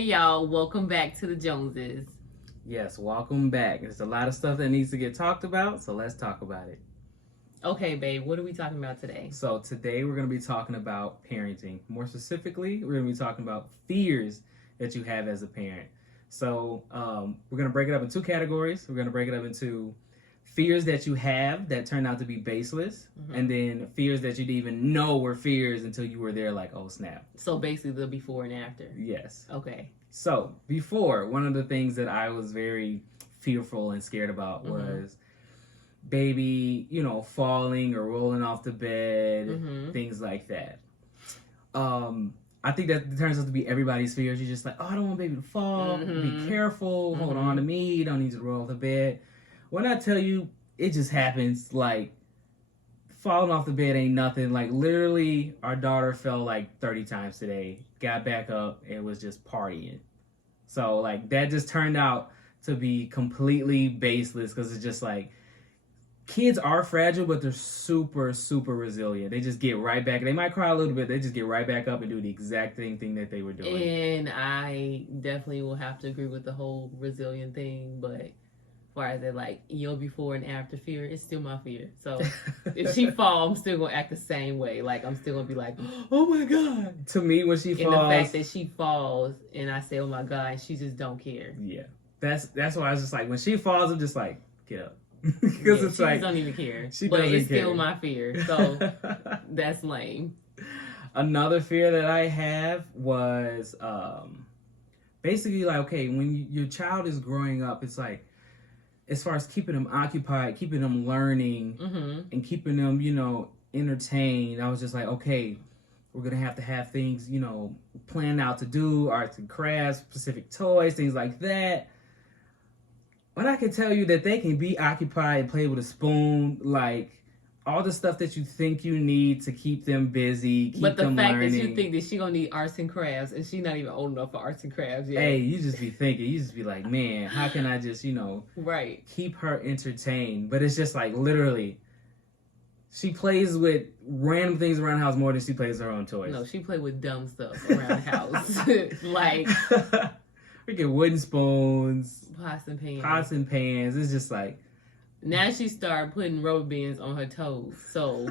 Hey y'all, welcome back to the Joneses. Yes, welcome back. There's a lot of stuff that needs to get talked about, so let's talk about it. Okay, babe, what are we talking about today? So today we're going to be talking about parenting. More specifically, we're going to be talking about fears that you have as a parent. So we're going to break it up in two categories. We're going to break it up into fears that you have that turned out to be baseless, and then fears that you didn't even know were fears until you were there like, oh, snap. So basically the before and after. Yes. Okay. So before, one of the things that I was very fearful and scared about was baby, falling or rolling off the bed, things like that. I think that turns out to be everybody's fears. You're just like, oh, I don't want baby to fall. Be careful. Hold on to me. You don't need to roll off the bed. When I tell you, it just happens. Like, falling off the bed ain't nothing. Like, literally, our daughter fell like 30 times today. Got back up and was just partying. So, like, that just turned out to be completely baseless because it's just like, kids are fragile, but they're super, super resilient. They just get right back. They might cry a little bit. They just get right back up and do the exact same thing that they were doing. And I definitely will have to agree with the whole resilient thing, but as far as that, like, your before and after fear, it's still my fear. So if she falls, I'm still going to act the same way. Like, I'm still going to be like, oh my God. To me, when she falls. And the fact that she falls and I say, oh my God, and she just don't care. Yeah. That's why I was just like, when she falls, I'm just like, get up. Because it's she like. She don't even care. She but doesn't it's care. still my fear. So that's lame. Another fear that I have was basically like, okay, when your child is growing up, it's like, as far as keeping them occupied, keeping them learning, and keeping them, entertained, I was just like, okay, we're going to have things, planned out to do, arts and crafts, specific toys, things like that. But I can tell you that they can be occupied and play with a spoon, like, all the stuff that you think you need to keep them busy, keep them learning. But the fact that you think that she's going to need arts and crafts, and she's not even old enough for arts and crafts yet. Hey, you just be thinking, you just be like, man, how can I just, right, keep her entertained? But it's just like, literally, she plays with random things around the house more than she plays with her own toys. No, she plays with dumb stuff around the house. Like, freaking wooden spoons. Pots and pans. It's just like. Now she started putting rubber bands on her toes. So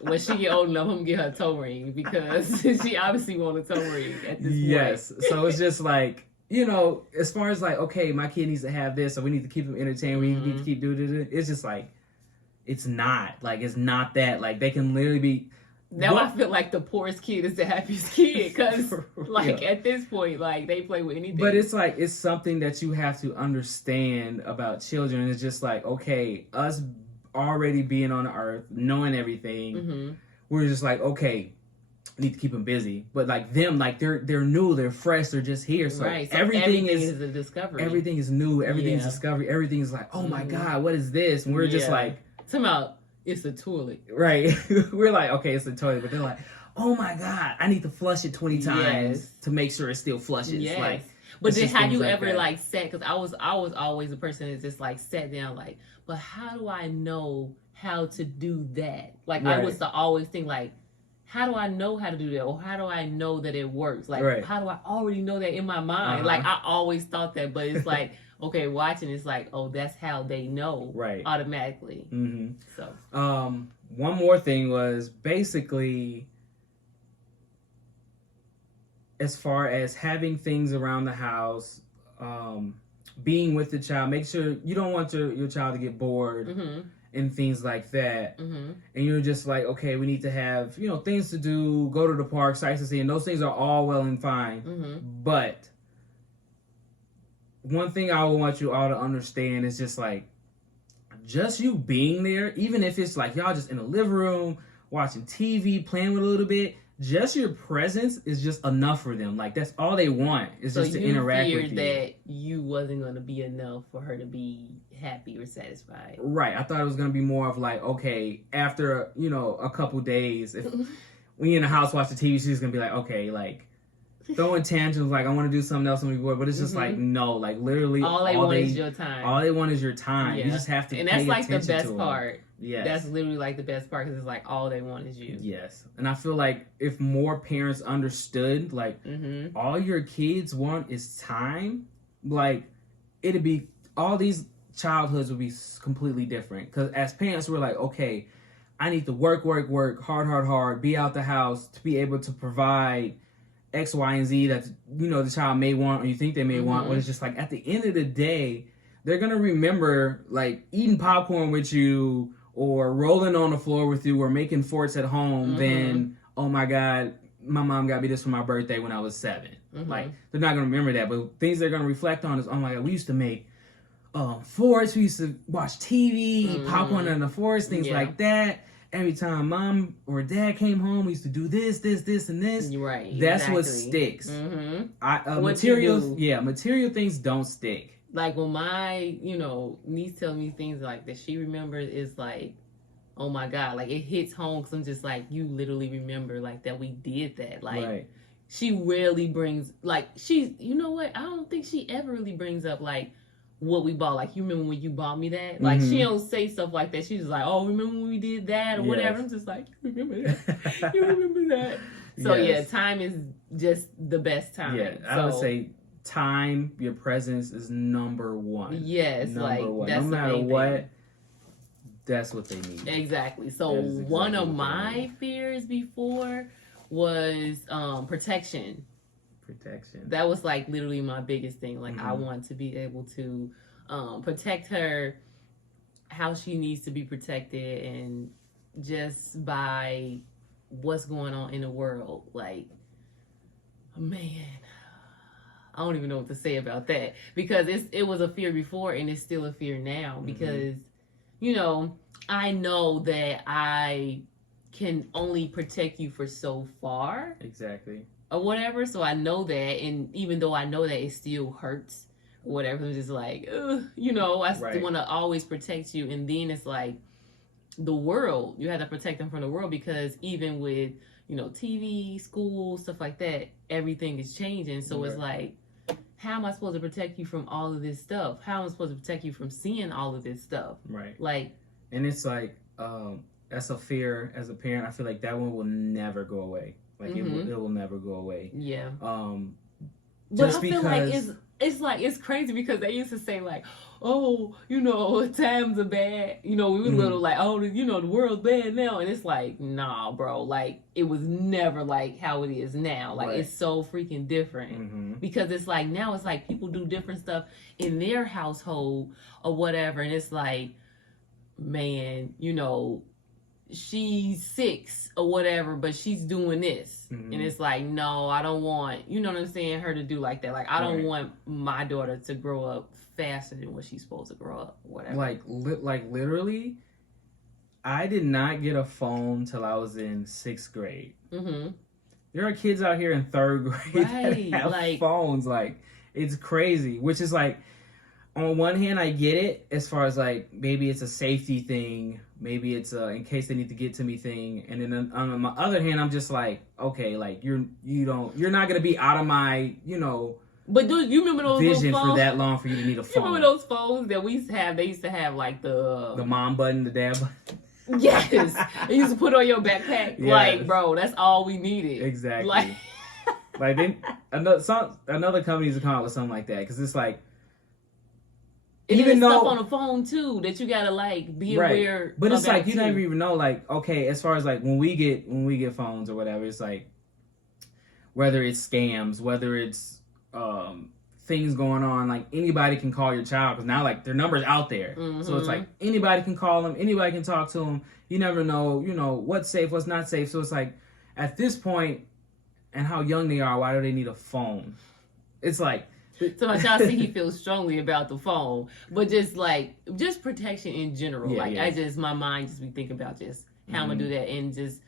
when she get old enough, I'm going to get her a toe ring because she obviously wants a toe ring at this point. Yes. So it's just like, as far as like, okay, my kid needs to have this, so we need to keep them entertained. We need to keep doing it. It's just like, it's not. Like, it's not that. Like, they can literally be. Now I feel like the poorest kid is the happiest kid because, like, at this point, like, they play with anything. But it's like, it's something that you have to understand about children. It's just like, okay, us already being on the earth, knowing everything, we're just like, okay, need to keep them busy. But like them, like they're new, they're fresh, they're just here. So, right. So everything is a discovery. Everything is new. Everything is discovery. Everything is like, oh my God, what is this? And we're just like, it's a toilet. Right. We're like, okay, it's a toilet. But they're like, oh my God, I need to flush it 20 times to make sure it still flushes. Yes. Like, but then have you ever like sat, because I was always a person that just like sat down like, but how do I know how to do that? Like, I was to always think like, how do I know how to do that? Or how do I know that it works? Like, how do I already know that in my mind? Like, I always thought that, but it's like, okay, watching, it's like, oh, that's how they know automatically. So, one more thing was basically, as far as having things around the house, being with the child, make sure you don't want your child to get bored and things like that. And you're just like, okay, we need to have, things to do, go to the park, sights to see, and those things are all well and fine. But one thing I would want you all to understand is just like, just you being there, even if it's like y'all just in the living room, watching TV, playing with a little bit, just your presence is just enough for them. Like, that's all they want is just to interact with you. So you feared that you wasn't going to be enough for her to be happy or satisfied. Right. I thought it was going to be more of like, okay, after, a couple days, if we in the house watch the TV, she's going to be like, okay, like, throwing tantrums, like, I want to do something else, but it's just like, no, like, literally all they want is your time. All they want is your time. You just have to and that's pay like the attention best to part. Yes. That's literally like the best part because it's like all they want is you. Yes. And I feel like if more parents understood, like, all your kids want is time, like, it'd be, all these childhoods would be completely different. Because as parents, we're like, okay, I need to work, hard, be out the house to be able to provide X, Y, and Z that, you know, the child may want or you think they may want. But it's just like, at the end of the day, they're going to remember, like, eating popcorn with you or rolling on the floor with you or making forts at home than, oh my God, my mom got me this for my birthday when I was 7. Like, they're not going to remember that. But things they're going to reflect on is, oh my God, we used to make forts. We used to watch TV, eat popcorn in the forest, things like that. Every time mom or dad came home, we used to do this, and this. Right. That's what sticks. Material things don't stick. Like when my, you know, niece tells me things like that she remembers is like, oh my God, like it hits home because I'm just like, you literally remember like that we did that. Like she rarely brings, like she, you know what? I don't think she ever really brings up like what we bought. Like, you remember when you bought me that? Like she don't say stuff like that. She's just like, oh, remember when we did that or whatever. I'm just like, you remember that? You remember that? So yeah, time is just the best time. Yeah, I would say time, your presence is number one. Yes, number one. That's no matter what, that's what they need. Exactly. So one of my fears before was protection. That was like literally my biggest thing. Like I want to be able to protect her how she needs to be protected, and just by what's going on in the world. Like, man, I don't even know what to say about that, because it was a fear before and it's still a fear now, because you know, I know that I can only protect you for so far. Exactly. Or whatever, so I know that, and even though I know that, it still hurts or whatever. I'm just like, you know, I still want to always protect you. And then it's like the world, you have to protect them from the world, because even with, you know, TV, school, stuff like that, everything is changing. So it's like, how am I supposed to protect you from all of this stuff? How am I supposed to protect you from seeing all of this stuff? Right. Like, and it's like, that's a fear as a parent. I feel like that one will never go away. Like it will never go away. Yeah. But I feel like it's crazy, because they used to say like, oh, you know, times are bad. You know, we were little like, oh, you know, the world's bad now, and it's like, nah, bro. Like it was never like how it is now. Like it's so freaking different, because it's like now it's like people do different stuff in their household or whatever, and it's like, man, you know, she's 6 or whatever, but she's doing this. And it's like, no, I don't want, you know what I'm saying, her to do like that. Like, I don't want my daughter to grow up faster than what she's supposed to grow up, whatever. Like literally, I did not get a phone till I was in 6th grade. There are kids out here in 3rd grade that have phones. Like, it's crazy, which is like, on one hand, I get it as far as like, maybe it's a safety thing, maybe it's a in case they need to get to me thing, and then on my other hand, I'm just like, okay, like you're not gonna be out of my, you know. But do you remember those vision phones? For that long for you to need a phone? You remember those phones that we used to have? They used to have like the mom button, the dad button. Yes, they used to put on your backpack. Yes. Like, bro, that's all we needed. Exactly. Like then another company used to come out with something like that, because it's like. Even though stuff on the phone too that you gotta like be aware. But it's like you don't even know, like, okay, as far as like when we get phones or whatever, it's like whether it's scams, whether it's things going on, like anybody can call your child, because now like their number's out there. So it's like anybody can call them, anybody can talk to them. You never know, you know, what's safe, what's not safe. So it's like at this point, and how young they are, why do they need a phone? It's like. So my child see he feels strongly about the phone, but just protection in general. I just, my mind just be thinking about just how I'm gonna do that, and just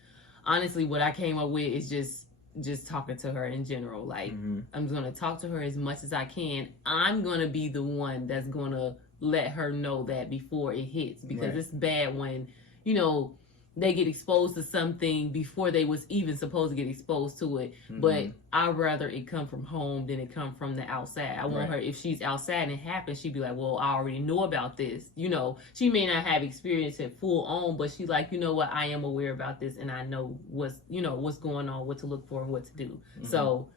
honestly what I came up with is just talking to her in general. Like I'm gonna talk to her as much as I can. I'm gonna be the one that's gonna let her know that before it hits, because it's bad when, you know, they get exposed to something before they was even supposed to get exposed to it. But I'd rather it come from home than it come from the outside. I want her, if she's outside and it happens, she'd be like, well, I already know about this. You know, she may not have experience it full on, but she's like, you know what, I am aware about this and I know what's going on, what to look for and what to do. So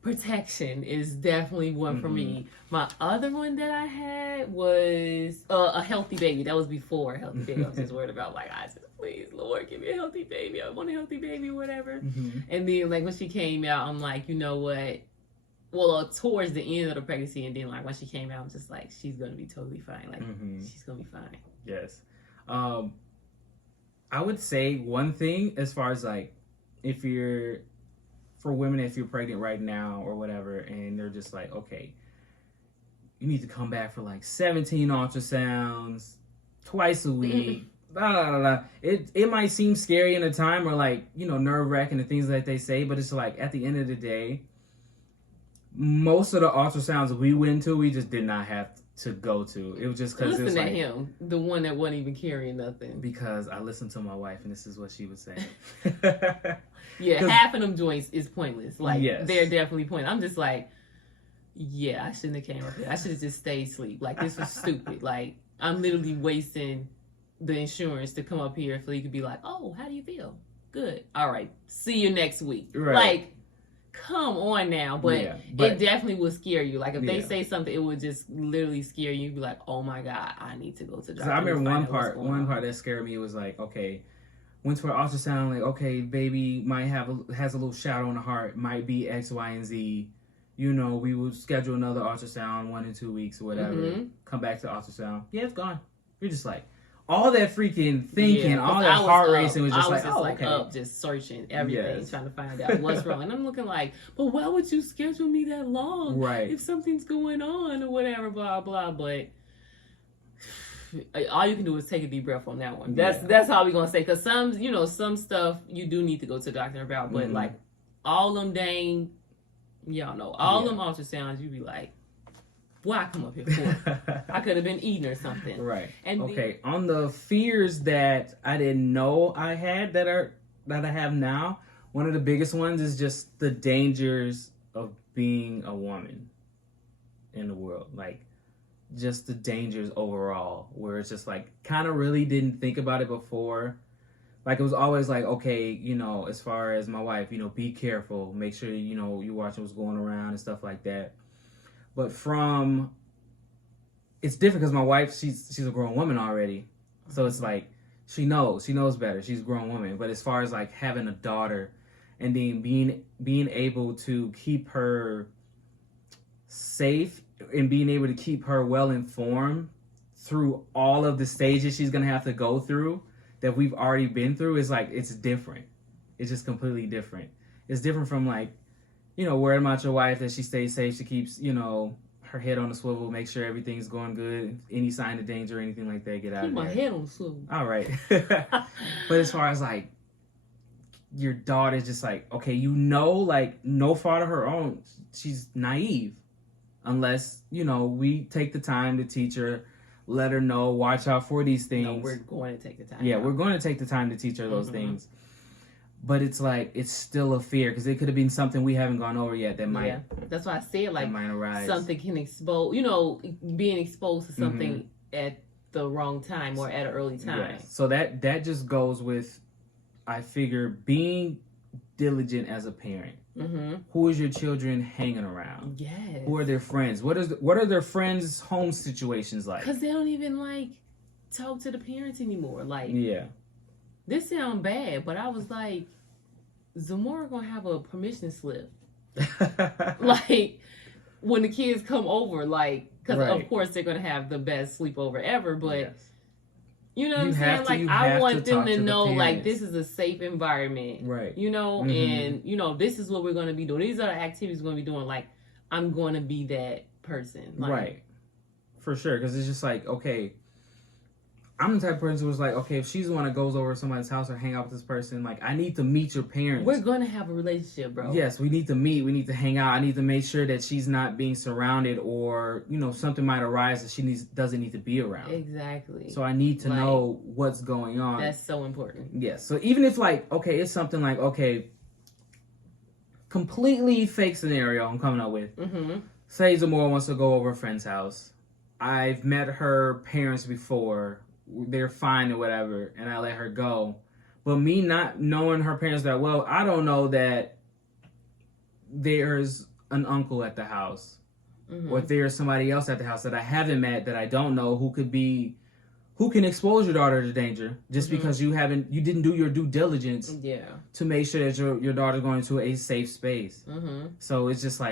protection is definitely one for me. My other one that I had was a healthy baby. That was before a healthy baby. I was just worried about, like, I said, please, Lord, give me a healthy baby. I want a healthy baby, whatever. And then, like, when she came out, I'm like, you know what? Well, towards the end of the pregnancy, and then, like, when she came out, I'm just like, she's going to be totally fine. Like, she's going to be fine. Yes. I would say one thing as far as, like, for women, if you're pregnant right now or whatever, and they're just like, okay, you need to come back for like 17 ultrasounds twice a week. Blah, blah, blah, blah. It might seem scary in a time or like, you know, nerve-wracking and things that they say, but it's like at the end of the day, most of the ultrasounds we went to, we just did not have to go to. It was just because it was like, him, the one that wasn't even carrying nothing. Because I listened to my wife, and this is what she would say. Yeah, half of them joints is pointless. Like, they're definitely pointless. I'm just like, yeah, I shouldn't have came up here. I should have just stayed asleep. Like, this was stupid. Like, I'm literally wasting the insurance to come up here so you could be like, oh, how do you feel? Good. All right. See you next week. Right. Like, come on now. But it definitely would scare you. Like, if they say something, it would just literally scare you. You'd be like, oh my God, I need to go to the doctor. So I remember one part that scared me was like, okay, went for an ultrasound, like, okay, baby has a little shadow on the heart, might be X, Y, and Z. You know, we will schedule another ultrasound 1 to 2 weeks or whatever. Come back to ultrasound. Yeah, it's gone. You're just like, all that freaking thinking, all that heart racing was just like, oh, okay. Up just searching everything, trying to find out what's wrong. And I'm looking like, but why would you schedule me that long? Right. If something's going on or whatever, blah, blah. But all you can do is take a deep breath on that one. That's all we're going to say. Because some stuff you do need to go to the doctor about. But like all them dang, y'all know, all them ultrasounds, you be like, why I come up here for? I could have been eating or something. Right. And okay, on the fears that I didn't know I had that I have now, one of the biggest ones is just the dangers of being a woman in the world. Like, just the dangers overall, where it's just like, kind of really didn't think about it before. Like, it was always like, okay, you know, as far as my wife, you know, be careful, make sure, you know, you're watching what's going around and stuff like that. But it's different because my wife, she's a grown woman already. So it's like, she knows better. She's a grown woman. But as far as like having a daughter and then being able to keep her safe and being able to keep her well informed through all of the stages she's going to have to go through that we've already been through, is like, it's different. It's just completely different. It's different from like, you know, worrying about your wife, that she stays safe, she keeps, you know, her head on the swivel, make sure everything's going good. Any sign of danger or anything like that, get out of there. Keep my head on the swivel. All right. But as far as like, your daughter's just like, okay, you know, like, no fault of her own. She's naive. Unless, you know, we take the time to teach her, let her know, watch out for these things. No, we're going to take the time. Yeah, we're going to take the time to teach her those things. But it's like, it's still a fear because it could have been something we haven't gone over yet that might. Yeah, that's why I said, like, might arise. Something can expose, you know, being exposed to something at the wrong time or at an early time. Yes. So that just goes with, I figure, being diligent as a parent. Who is your children hanging around? Yes. Who are their friends? What are their friends' home situations like? Because they don't even like talk to the parents anymore. Like, this sounds bad, but I was like, Zamora gonna have a permission slip. Like, when the kids come over, like, because of course they're gonna have the best sleepover ever, but you know what I'm saying? Like, I want them to know, like, this is a safe environment, right? You know, and you know, this is what we're gonna be doing. These are the activities we're gonna be doing. Like, I'm gonna be that person, like, right? For sure, because it's just like, okay, I'm the type of person who's like, okay, if she's the one that goes over to somebody's house or hang out with this person, like, I need to meet your parents. We're going to have a relationship, bro. Yes, we need to meet. We need to hang out. I need to make sure that she's not being surrounded or, you know, something might arise that she doesn't need to be around. Exactly. So I need to know what's going on. That's so important. Yes. So even if, like, okay, it's something like, okay, completely fake scenario I'm coming up with. Mm-hmm. Say Zamora wants to go over a friend's house. I've met her parents before. They're fine or whatever, and I let her go. But me not knowing her parents that well, I don't know that there's an uncle at the house, or if there's somebody else at the house that I haven't met that I don't know who can expose your daughter to danger just because you didn't do your due diligence to make sure that your daughter's going to a safe space. So it's just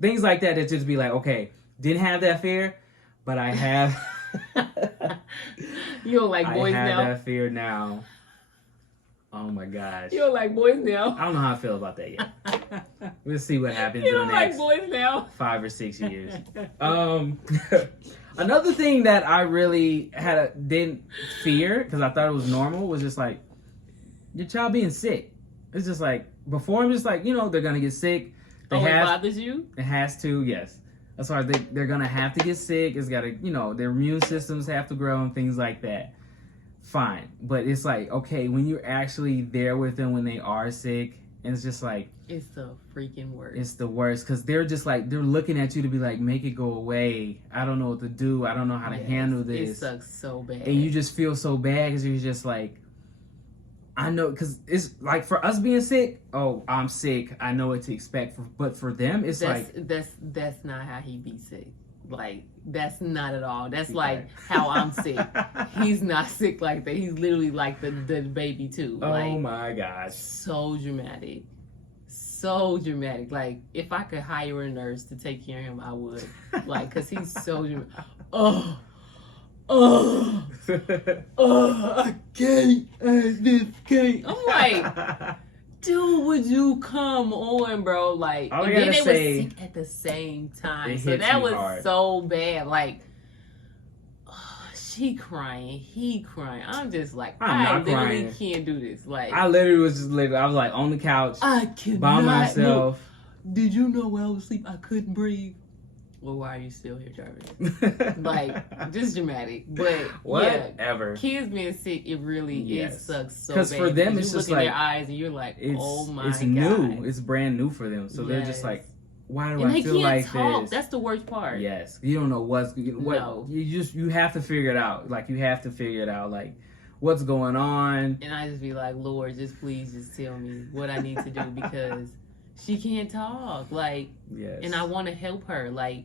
things like that just be like, okay, didn't have that fear, but I have. You don't like boys now? I have that fear now. Oh my gosh. You don't like boys now? I don't know how I feel about that yet. We'll see what happens in the next like boys now? 5 or 6 years. Another thing that I really didn't fear, because I thought it was normal, was just like, your child being sick. It's just like, before I'm just like, you know, they're going to get sick. It bothers you? It has to, yes. That's why they're going to have to get sick. It's got to, you know, their immune systems have to grow and things like that. Fine. But it's like, okay, when you're actually there with them when they are sick, and it's just like... It's the freaking worst. It's the worst, because they're just like, they're looking at you to be like, make it go away. I don't know what to do. I don't know how to handle this. It sucks so bad. And you just feel so bad because you're just like, I know, because it's like for us being sick, oh, I'm sick, I know what to expect. But for them, it's that's not how he be sick. Like, that's not at all. That's like how I'm sick. He's not sick like that. He's literally like the baby too. Oh like, my gosh. So dramatic. So dramatic. Like, if I could hire a nurse to take care of him, I would. Like, because he's so dramatic. I can't. I just can't. I'm like, dude, would you come on, bro? Like, and then they were sick at the same time. So that was hard. So bad. Like, she crying, he crying. I'm just like, I literally can't do this. Like, I literally was I was like on the couch by myself. No. Did you know when I was asleep I couldn't breathe? Well, why are you still here, Jarvis? Like, just dramatic. But whatever. Kids being sick, it really it sucks so bad. Because for them, it's just like, you look in their eyes and you're like, oh my god. It's new. It's brand new for them. So they're just like, why do I feel like talk. this? That's the worst part. Yes. You don't know what you have to figure it out. Like, you have to figure it out. Like, what's going on? And I just be like, Lord, please tell me what I need to do, because she can't talk. Like, and I want to help her. Like,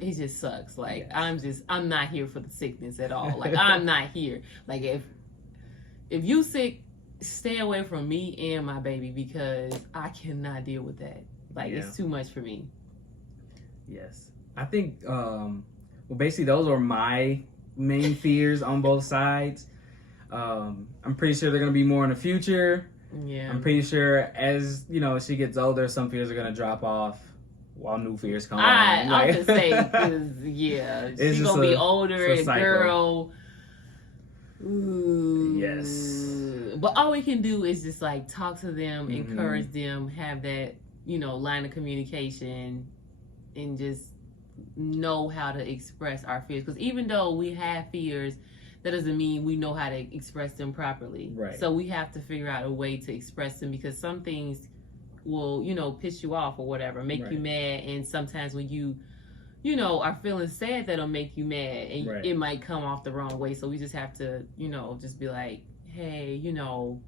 it just sucks. Like, I'm not here for the sickness at all. Like, I'm not here. Like, if you sick, stay away from me and my baby, because I cannot deal with that. Like, it's too much for me. Yes. I think, well, basically those are my main fears on both sides. I'm pretty sure they're going to be more in the future. Yeah. I'm pretty sure as, you know, she gets older, some fears are going to drop off while new fears come on. I'm just saying, she's going to be older, a girl. Ooh. Yes. But all we can do is just, like, talk to them, encourage them, have that, you know, line of communication, and just know how to express our fears. Because even though we have fears, that doesn't mean we know how to express them properly. Right. So we have to figure out a way to express them, because some things will, you know, piss you off or whatever, make you mad. And sometimes when you know, are feeling sad, that'll make you mad, and it might come off the wrong way. So we just have to, you know, just be like, hey, you know,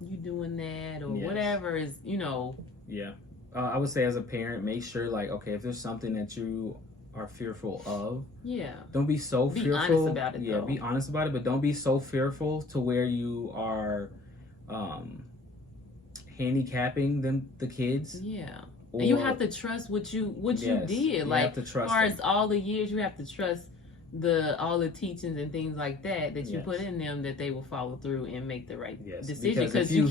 you doing that or whatever is, you know. Yeah. I would say as a parent, make sure, like, okay, if there's something that you are fearful of, don't be so fearful. Be honest about it, though. Be honest about it, but don't be so fearful to where you are handicapping the kids. Yeah. And you have to trust what you did. Like, as far as all the years, you have to trust all the teachings and things like that you put in them, that they will follow through and make the right decision, because you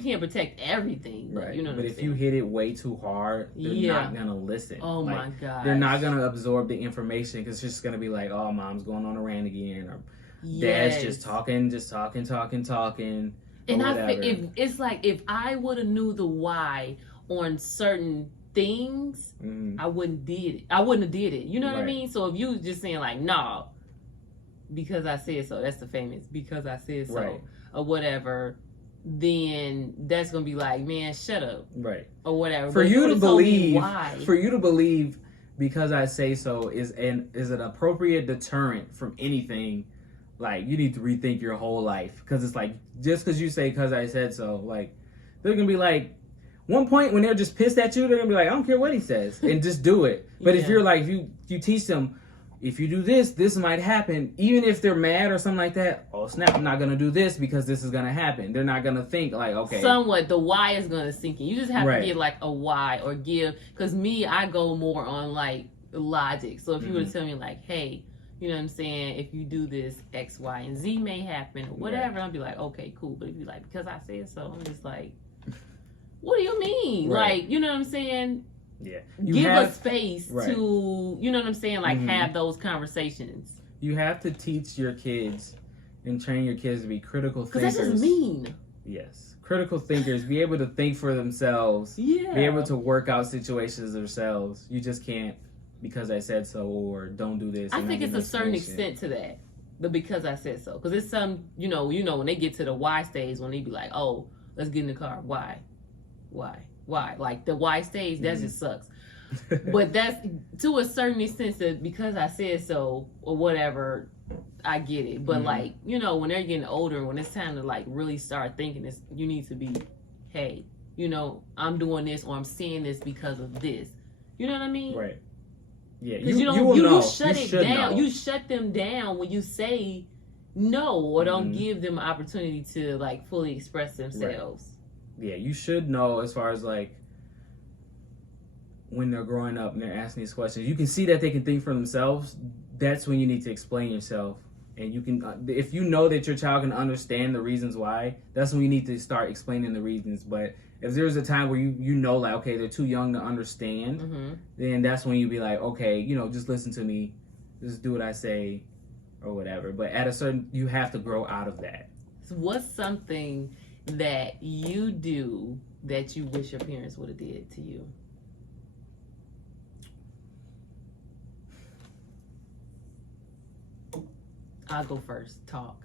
can't protect everything, right? You know but if you hit it way too hard, they're not gonna listen. Oh my god, they're not gonna absorb the information, because it's just gonna be like, oh, mom's going on a rant again, or dad's just talking. And it's like, if I would have knew the why on certain things, I wouldn't have did it. You know what I mean? So if you was just saying like, nah, because I said so, that's the famous because I said so, or whatever, then that's gonna be like, man, shut up, right, or whatever. For you to believe because I say so is an appropriate deterrent from anything. Like, you need to rethink your whole life, because it's like, just because you say because I said so, like, they're gonna be like, one point when they're just pissed at you, they're gonna be like, I don't care what he says, and just do it. But if you're like, you teach them, if you do this, this might happen. Even if they're mad or something like that, oh snap, I'm not gonna do this because this is gonna happen. They're not gonna think like, okay. Somewhat, the why is gonna sink in. You just have to give like a why, or give, because I go more on like logic. So if you were to tell me like, hey, you know what I'm saying, if you do this, X, Y, and Z may happen, or whatever, I'll be like, okay, cool. But if you're like, because I said so, I'm just like, what do you mean? Like, you know what I'm saying? Yeah. Give us space to, you know what I'm saying? Like, have those conversations. You have to teach your kids and train your kids to be critical thinkers. Because that's just mean. Yes. Critical thinkers. Be able to think for themselves. Yeah. Be able to work out situations themselves. You just can't, because I said so, or don't do this. I think it's a certain extent to that. The because I said so. Because it's some, you know, when they get to the why stage, when they be like, oh, let's get in the car. Why? Like, the why stage, that just sucks. But that's to a certain extent, that because I said so, or whatever, I get it. But like, you know, when they're getting older, when it's time to like really start thinking this, you need to be, hey, you know, I'm doing this, or I'm seeing this because of this. You know what I mean? Right. Yeah, because you shut it down. You shut them down when you say no, or don't give them an opportunity to like fully express themselves. Right. Yeah, you should know, as far as like when they're growing up and they're asking these questions, you can see that they can think for themselves. That's when you need to explain yourself, and you can, if you know that your child can understand the reasons why, that's when you need to start explaining the reasons. But if there's a time where you know, like, okay, they're too young to understand, then that's when you be like, okay, you know, just listen to me, just do what I say, or whatever. But at a certain, you have to grow out of that. So what's something that you do that you wish your parents would have did to you? I'll go first. Talk.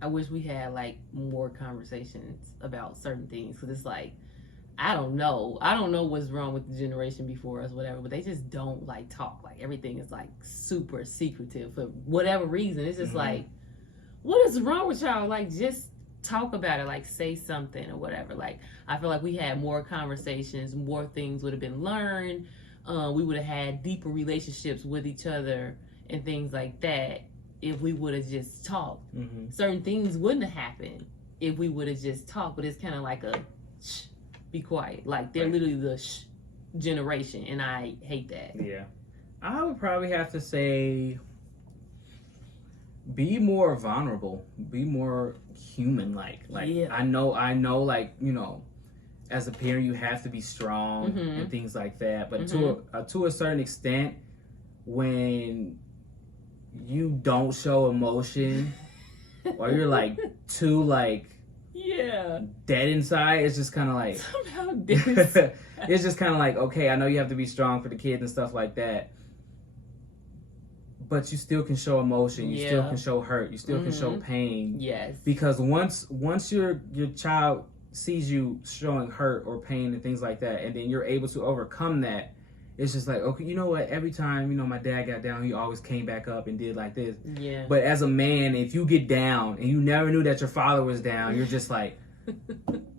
I wish we had like more conversations about certain things, because it's like, I don't know what's wrong with the generation before us, whatever, but they just don't like talk. Like, everything is like super secretive for whatever reason. It's just like, what is wrong with y'all? Like, just talk about it, like say something or whatever. Like, I feel like we had more conversations, more things would have been learned. We would have had deeper relationships with each other and things like that if we would have just talked. Certain things wouldn't have happened if we would have just talked. But it's kind of like a shh, be quiet. Like, they're literally the shh generation, and I hate that. Yeah, I would probably have to say, be more vulnerable, be more human-like. I know, like, you know, as a parent, you have to be strong and things like that. But to a certain extent, when you don't show emotion, or you're like too like dead inside, it's just kind of like somehow dead. It's just kind of like, okay, I know you have to be strong for the kids and stuff like that, but you still can show emotion. You still can show hurt. You still can show pain. Yes. Because once your child sees you showing hurt or pain and things like that, and then you're able to overcome that, it's just like, okay, you know what? Every time, you know, my dad got down, he always came back up and did like this. Yeah. But as a man, if you get down and you never knew that your father was down, you're just like,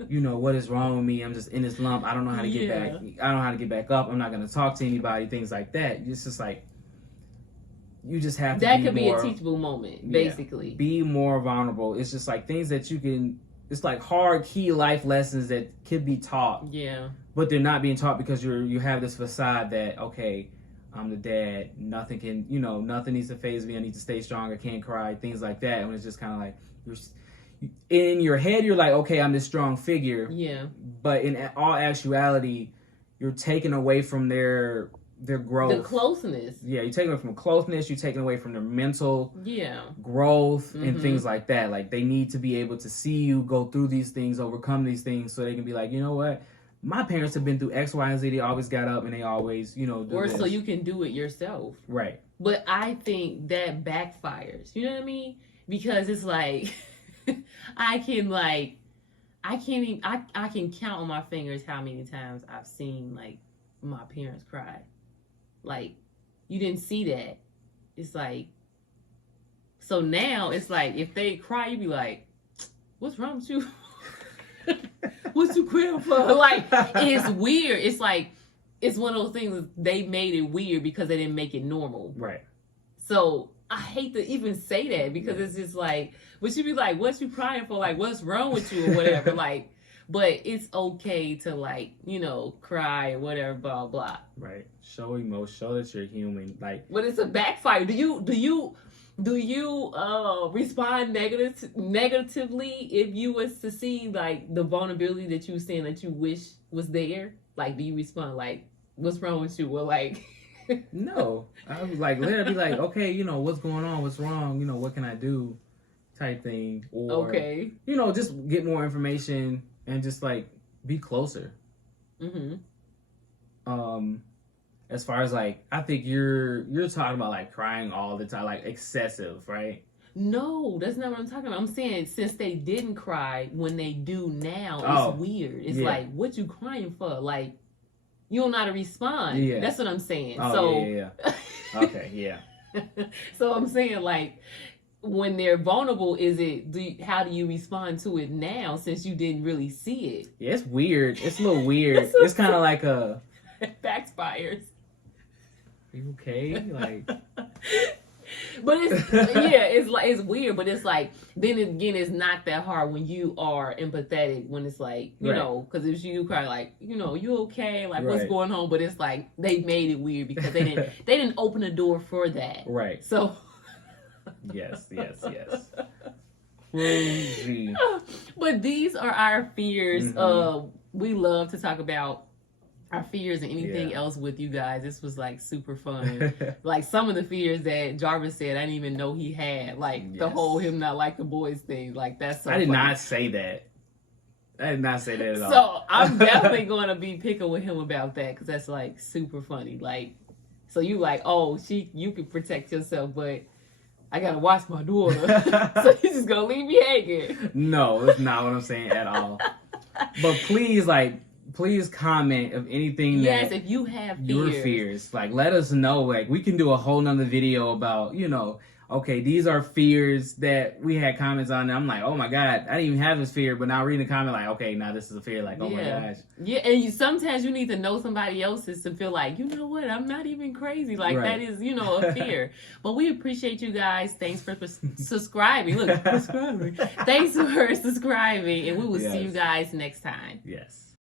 you know, what is wrong with me? I'm just in this lump. I don't know how to get back. I don't know how to get back up. I'm not going to talk to anybody, things like that. It's just like, you just have to that could be a teachable moment, basically. Be more vulnerable. It's just like things that you can, it's like hard key life lessons that could be taught. Yeah. But they're not being taught because you have this facade that, okay, I'm the dad. Nothing can, nothing needs to phase me. I need to stay strong. I can't cry. Things like that. And it's just kind of like, in your head, you're like, okay, I'm this strong figure. Yeah. But in all actuality, you're taking away from their growth. The closeness. Yeah, you're taking away from closeness. You're taking away from their mental growth and Mm-hmm. things like that. Like, they need to be able to see you go through these things, overcome these things, so they can be like, you know what? My parents have been through X, Y, and Z. They always got up and they always, do or this. so you can do it yourself. Right. But I think that backfires. You know what I mean? Because it's like I can count on my fingers how many times I've seen like my parents cry. Like, you didn't see that. It's like, so now it's like if they cry, you be like, what's wrong with you? What you crying for? Like, it's weird. It's like, it's one of those things, they made it weird because they didn't make it normal. Right. So I hate to even say that because it's just like, but you be like, what you crying for? Like, what's wrong with you or whatever? Like, but it's okay to like, cry or whatever, blah, blah. Right. Show emotion. Show that you're human. Like, but it's a backfire. Do you respond negatively if you was to see like the vulnerability that you were saying that you wish was there? Like, do you respond like, what's wrong with you? Or like, no, I was like, literally be like, okay, what's going on? What's wrong? What can I do? Type thing. Or, okay. Just get more information and just like be closer. Mm-hmm. As far as like, I think you're talking about like crying all the time, like excessive, right? No, that's not what I'm talking about. I'm saying since they didn't cry, when they do now, it's weird. It's like, what you crying for? Like, you don't know how to respond. Yeah. That's what I'm saying. Oh, so, yeah. Okay, yeah. So I'm saying like, when they're vulnerable, how do you respond to it now since you didn't really see it? Yeah, it's weird. It's a little weird. It's kind of like a... It backfires. You okay? Like... But it's weird, but it's like, then again, it's not that hard when you are empathetic, when it's like, you know, because if you cry like, you okay? Like, what's going on? But it's like, they made it weird because they didn't open the door for that. Right. So... Yes. Crazy. But these are our fears. Mm-hmm. We love to talk about our fears and anything else with you guys. This was like super fun. Like some of the fears that Jarvis said, I didn't even know he had. Like the whole him not like the boys thing. Like that's so I did funny. not say that. I did not say that at all. So I'm definitely going to be picking with him about that because that's like super funny. Like, so you like, oh, you can protect yourself, but I gotta watch my daughter. So he's just gonna leave me hanging. No, that's not what I'm saying at all. But please comment of anything yes, if you have your fears. Like, let us know. Like, we can do a whole nother video about, okay, these are fears that we had comments on. And I'm like, oh my God, I didn't even have this fear. But now reading the comment, like, okay, now this is a fear. Like, oh my gosh. Yeah, and sometimes you need to know somebody else's to feel like, you know what, I'm not even crazy. Like, that is, a fear. But we appreciate you guys. Thanks for subscribing. Look, subscribing. Thanks for subscribing. And we will see you guys next time. Yes.